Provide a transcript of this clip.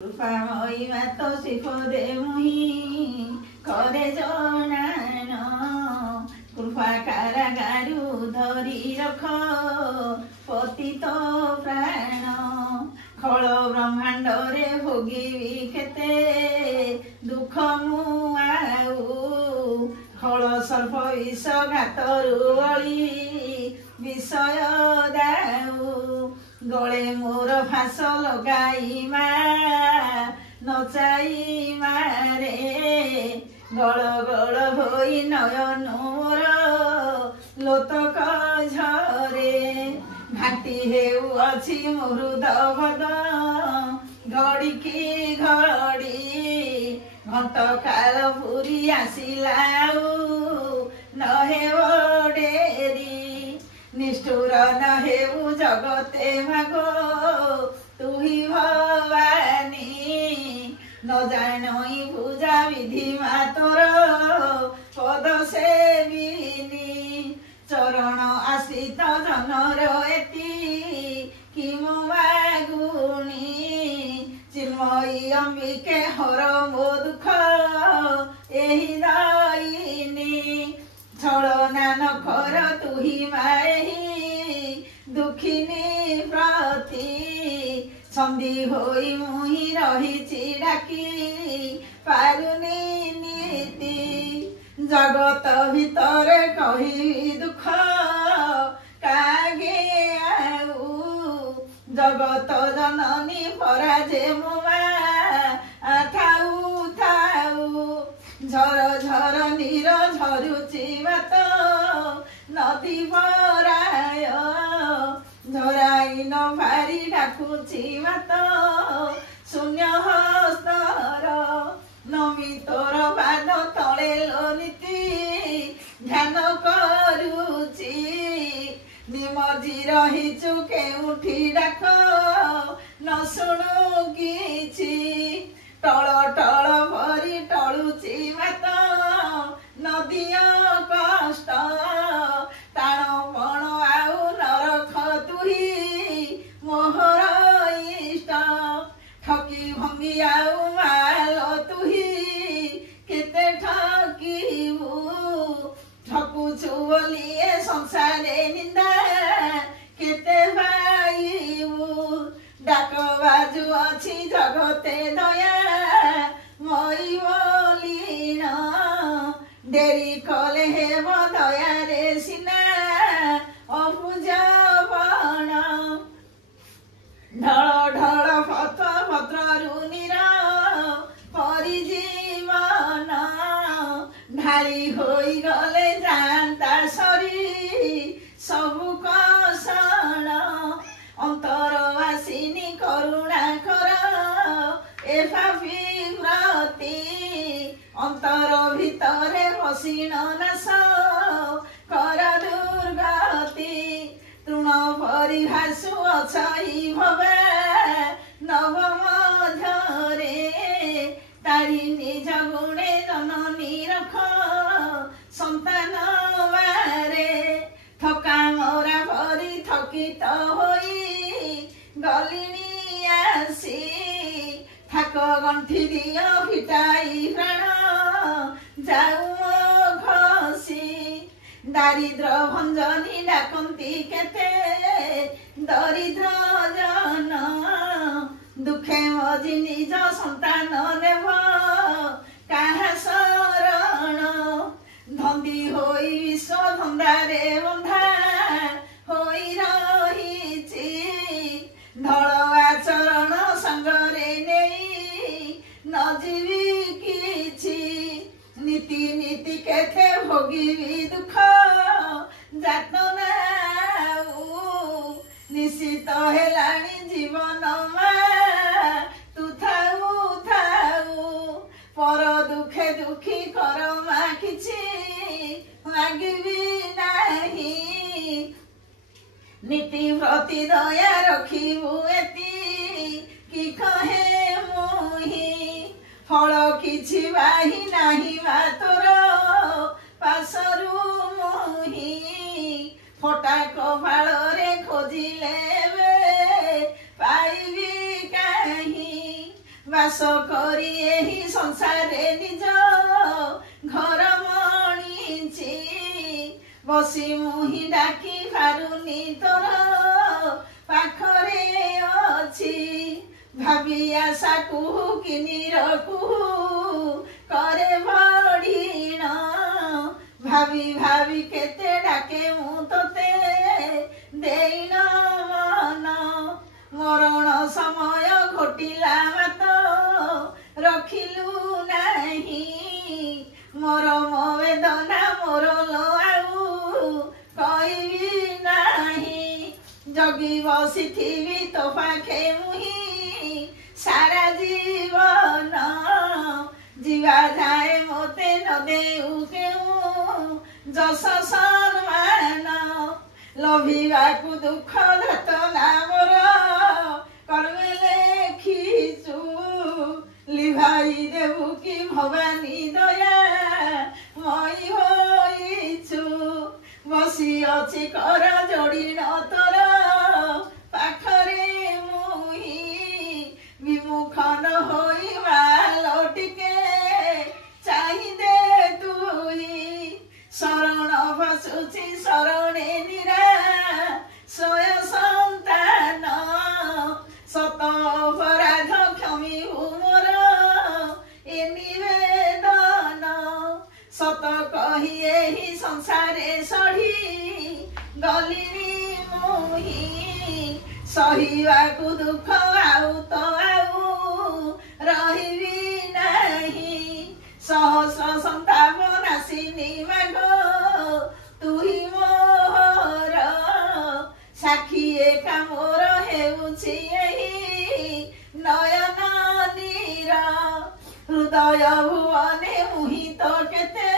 कृपामयी मातो सिफोदे मुही करे जनान कृपा कारागारु धरी रख पतित प्राण खल ब्रह्मांड रे भोगी केते दुख मु आउ खल सर्प विष घातरु बळी विषय दाउ गले मोर फास लगाई मा नचाई मारे गल गल होई नयन मोर लोतक झरे घाटी हेउ अछि मरुद भद घड़िकी घड़ी घंट काल पुरी आसिलाउ नहेव डेरी निष्ठुर नहेउ जगते मागो तुही भवानी न जानई पूजा विधि मा तोर पद सेविनी चरण आश्रित जनर एति किमु मागुणी चिन्मयी अंबिके हर मो दुख एहि दायिनी छलना नखर तुही माही दुखिनी प्रति सन्धि होई मुही रही डाकी पारुनी नीति जगत भितर कही दुख कागे आउ जगत जननी पराजे मुमा थाउ थाउ झर झर नीर झरुची बात नदी पराय झराई न भारी डाकुची बात शून्य हस्तर नमी तोर पाद तले नीति ध्यान करुची निमजी रहीचु केउठी डाक न शुणु किछि टळ टळ भरी टळुची बात नदिया कष्ट टाण पण आउ नरख तुही मोहर इष्ट ठकी भंगी आउ माल तुही केते ठकिबु ठकुछु बोली ए संसारे निंदा केते पाइबु डाक बाजु अछि जगते दया मई बोलिन डेरी कले हेब दया रे सिना अपूजबण ढळ ढळ पथ पत्रु नीर परिजीवन ढाली होई गले जानता सरी सबु कषण अंतरवासिनी करुणा कर ए पापी व्रती अंतर भितरे बसिन नाश कर दुर्गति तृण परिभासु अछई भवा नव मध्यरे तारी निज गुणे जननी रख संतान बारे थका मोरा भरी थकित होई गलिनी आसी थाक गंठी दियो फिटाई प्राण जाऊ घसी दारिद्र भंजनी डाकंती केते दरिद्र जन दुखे मजी निज संतान देव काहा शरण धंदी होई विश्व धंदारे बंधा होई रहीची धळ आचरण संगरे नेई न जीवी किछि नीति नीति केते भोगी दुख जातना निश्चित हेलाणी जीवन मा तू थाउ थाउ पर दुखे दुखी कर मा किछि मागिबी नाही नीति प्रति दया रखिबु एति कि कहे मुही फल किछि बाही नाही मा तोर पासरु मुही फटा कपाल रे खोजिले पाइबी काहीं बास करी एही संसारे निज घर मणिची बसी मुही डाकी पारुनी तोर पाखरे अछि भाबी आशा कुहू किनीर कुहू करे बढीण भाबी भाबी केते डाके मु तोते देइन मन मरण समय घोटिला मात रखिलु नाही मरम वेदना मोर आउ कहबी नाही जगी बसिथिबी तो पाखे मुही सारा जीवन जीवा जाए मोते न देउ केउ जस सम्मान लभिबाकु दुख धात नामर कर्मे लेखिचु लिभाई देबु कि भवानी दया मई होइछु बसी अछि कर जोड़ी न तोर पाखरे मुही विमुख न होइबा लटिके चाहि दे तुई शरण बसुछि शरणे निरा स्वय संतान सत अपराध क्षमी मोर ए निवेदन सत कही एही संसारे सढ़ी गलिनी मुही सहिबाकु दुख आउ तो आउ रहिबी नाही सहस्र संताप नासिनी माघ तुही मोर साक्षी एका मोर हेउछि एही नयन नीर हृदय भुवने मुही तो केते